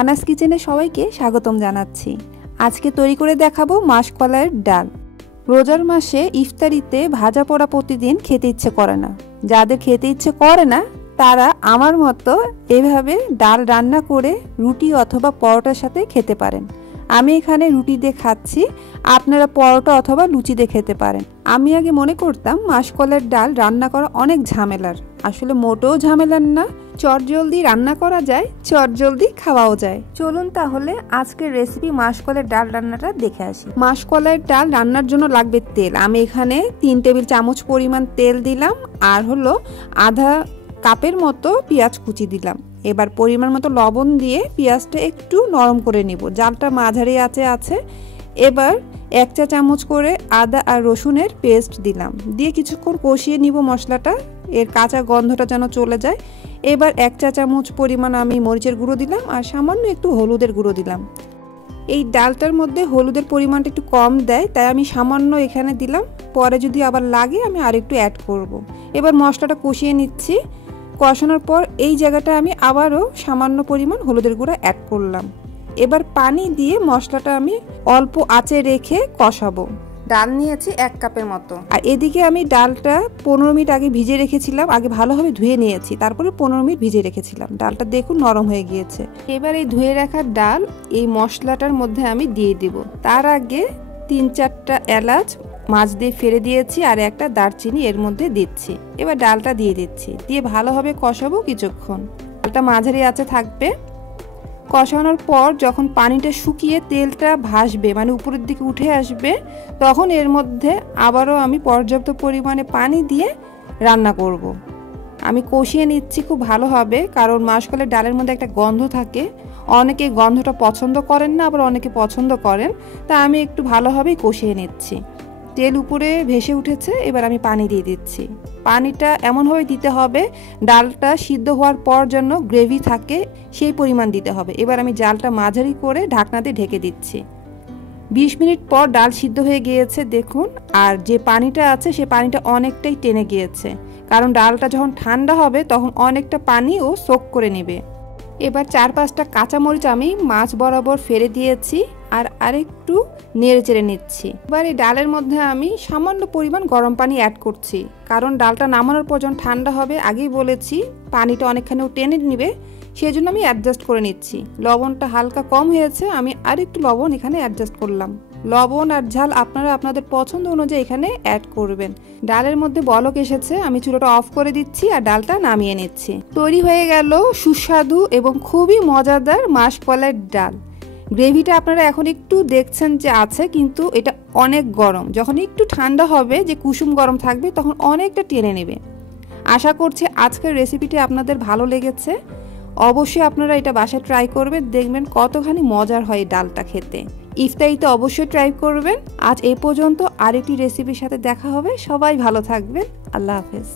মানাস কিচেনে সবাইকে স্বাগতম জানাচ্ছি। আজকে তৈরি করে দেখাবো মাসকলাইয়ের ডাল। রোজার মাসে ইফতারিতে ভাজা পোড়া প্রতিদিন খেতে ইচ্ছে করে না। যাদের খেতে ইচ্ছে করে না তারা আমার মতো এভাবে ডাল রান্না করে রুটি অথবা পরোটার সাথে খেতে পারেন। আমি এখানে রুটি দিয়ে খাচ্ছি, আপনারা পরোটা অথবা লুচি দিয়ে খেতে পারেন। আমি আগে মনে করতাম মাসকলাইয়ের ডাল রান্না করা অনেক ঝামেলার, আসলে মোটেও ঝামেলার না। চটজলদি রান্না করা যায়, চটজলদি খাওয়াও যায়। চলুন তাহলে আজকের রেসিপি মাসকলাইয়ের ডাল রান্নাটা দেখে আসি। মাসকলাইয়ের ডাল রান্নার জন্য লাগবে তেল। আমি এখানে 3 টেবিল চামচ পরিমাণ তেল দিলাম, আর হলো আধা কাপের মতো পেঁয়াজ কুচি দিলাম। এবার পরিমাণ মতো লবণ দিয়ে পেঁয়াজটা একটু নরম করে নিব। জালটা মাঝারি আঁচে আছে। এবার 1 চা চামচ করে আদা আর রসুনের পেস্ট দিলাম, দিয়ে কিছুক্ষণ কষিয়ে নিব মশলাটা, এর কাঁচা গন্ধটা যেন চলে যায়। এবার 1 চা চামচ পরিমাণ আমি মরিচের গুঁড়ো দিলাম আর সামান্য একটু হলুদের গুঁড়ো দিলাম। এই ডালটার মধ্যে হলুদের পরিমাণটা একটু কম দেয়, তাই আমি সামান্য এখানে দিলাম। পরে যদি আবার লাগে আমি আরেকটু অ্যাড করব। এবার মশলাটা কষিয়ে নিচ্ছি। কষানোর পর এই জায়গাটা আমি আবারও সামান্য পরিমাণ হলুদের গুঁড়ো অ্যাড করলাম। এবার পানি দিয়ে মশলাটা আমি অল্প আঁচে রেখে কষাবো। ডাল নিয়েছি 1 কাপের মতো, আর এদিকে আমি ডালটা 15 মিনিট আগে ভিজে রেখেছিলাম। আগে ভালোভাবে ধুয়ে নিয়েছি, তারপরে 15 মিনিট ভিজে রেখেছিলাম। ডালটা দেখুন নরম হয়ে গিয়েছে। এবার এই ধুয়ে রাখা ডাল এই মশলাটার মধ্যে আমি দিয়ে দিব। তার আগে 3-4টা এলাচ মাছ দিয়ে ফেলে দিয়েছি, আর একটা দারচিনি এর মধ্যে দিচ্ছি। এবার ডালটা দিয়ে দিচ্ছি, দিয়ে ভালোভাবে কষাবো কিছুক্ষণ। ডালটা মাঝারি আঁচে থাকবে। কষানোর পর যখন পানিটা শুকিয়ে তেলটা ভাসবে, মানে উপরের দিকে উঠে আসবে, তখন এর মধ্যে আবারও আমি পর্যাপ্ত পরিমাণে পানি দিয়ে রান্না করব। আমি কষিয়ে নিচ্ছি খুব ভালোভাবে, কারণ মাসকলাইয়ের ডালের মধ্যে একটা গন্ধ থাকে। অনেকে গন্ধটা পছন্দ করেন না, আবার অনেকে পছন্দ করেন। তা আমি একটু ভালোভাবেই কষিয়ে নিচ্ছি। তেল উপরে ভেসে উঠেছে, এবার আমি পানি দিয়ে দিচ্ছি। পানিটা এমনভাবে দিতে হবে ডালটা সিদ্ধ হওয়ার পর যেন গ্রেভি থাকে, সেই পরিমাণ দিতে হবে। এবার আমি জালটা মাঝারি করে ঢাকনা দিয়ে ঢেকে দিচ্ছি। 20 মিনিট পর ডাল সিদ্ধ হয়ে গিয়েছে দেখুন, আর যে পানিটা আছে সে পানিটা অনেকটাই টেনে গিয়েছে, কারণ ডালটা যখন ঠান্ডা হবে তখন অনেকটা পানিও সোক করে নেবে। এবার 4-5টা কাঁচামরিচ আমি মাছ বরাবর ফেলে দিয়েছি, আর আরেকটু নেড়ে চেড়ে নিচ্ছি। এবার এই ডালের মধ্যে আমি সামান্য পরিমাণ গরম পানি অ্যাড করছি, কারণ ডালটা নামানোর পর যখন ঠান্ডা হবে, আগেই বলেছি পানিটা অনেকখানিও টেনে নেবে, সেই জন্য আমি অ্যাডজাস্ট করে নিচ্ছি। লবণটা হালকা কম হয়েছে, আমি আরেকটু লবণ এখানে অ্যাডজাস্ট করলাম। লবণ আর ঝাল আপনারা আপনাদের পছন্দ অনুযায়ী এখানে অ্যাড করবেন। ডালের মধ্যে বলক এসেছে, আমি চুলাটা অফ করে দিচ্ছি আর ডালটা নামিয়ে নিচ্ছি। তৈরি হয়ে গেল সুস্বাদু এবং খুবই মজাদার মাসকলাইয়ের ডাল। গ্রেভিটা আপনারা এখন একটু দেখছেন যে আছে, কিন্তু এটা অনেক গরম। যখন একটু ঠান্ডা হবে, যে কুসুম গরম থাকবে, তখন অনেকটা টেনে নেবে। আশা করছি আজকের রেসিপিটি আপনাদের ভালো লেগেছে। অবশ্যই আপনারা এটা বাসায় ট্রাই করবেন, দেখবেন কতখানি মজার হয় ডালটা খেতে। ইফতারিতে অবশ্যই ট্রাই করবেন। আজ এই পর্যন্ত, আরেকটি রেসিপির সাথে দেখা হবে। সবাই ভালো থাকবেন। আল্লাহ হাফেজ।